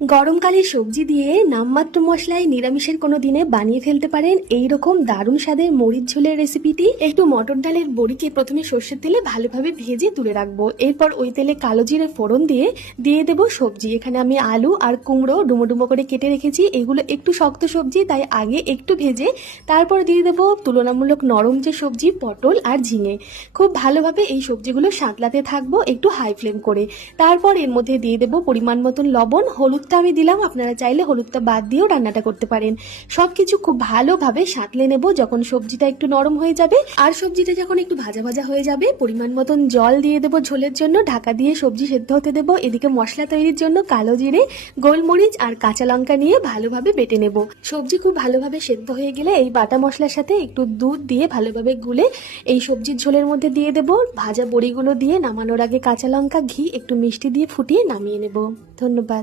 গরমকালে সবজি দিয়ে নামমাত্র মশলায় নিরামিষের কোনো দিনে বানিয়ে ফেলতে পারেন এই রকম দারুণ স্বাদের মরিচ ঝোলের রেসিপিটি। একটু মটর ডালের বড়িকে প্রথমে সর্ষের তেলে ভালোভাবে ভেজে তুলে রাখবো। এরপর ওই তেলে কালো জিরে ফোড়ন দিয়ে দেব সবজি। এখানে আমি আলু আর কুমড়ো ডুমো ডুমো করে কেটে রেখেছি। এগুলো একটু শক্ত সবজি, তাই আগে একটু ভেজে তারপর দিয়ে দেবো তুলনামূলক নরম যে সবজি পটল আর ঝিঙে। খুব ভালোভাবে এই সবজিগুলো সাঁতলাতে থাকবো একটু হাই ফ্লেম করে। তারপর এর মধ্যে দিয়ে দেবো পরিমাণ মতন লবণ, হলুদটা আমি দিলাম, আপনারা চাইলে হলুদটা বাদ দিয়েও রান্নাটা করতে পারেন। সবকিছু খুব ভালোভাবে সাঁতলে নেব। যখন সবজিটা একটু নরম হয়ে যাবে আর সবজিটা যখন একটু ভাজা ভাজা হয়ে যাবে, পরিমাণ মতন জল দিয়ে দেবো ঝোলের জন্য। ঢাকা দিয়ে সবজি সেদ্ধ হতে দেবো। এদিকে মশলা তৈরির জন্য কালো জিরে, গোলমরিচ আর কাঁচা লঙ্কা নিয়ে ভালোভাবে বেটে নেব। সবজি খুব ভালোভাবে সেদ্ধ হয়ে গেলে এই বাটা মশলার সাথে একটু দুধ দিয়ে ভালোভাবে গুলে এই সবজির ঝোলের মধ্যে দিয়ে দেব। ভাজা বড়িগুলো দিয়ে নামানোর আগে কাঁচা লঙ্কা, ঘি, একটু মিষ্টি দিয়ে ফুটিয়ে নামিয়ে নেব। ধন্যবাদ।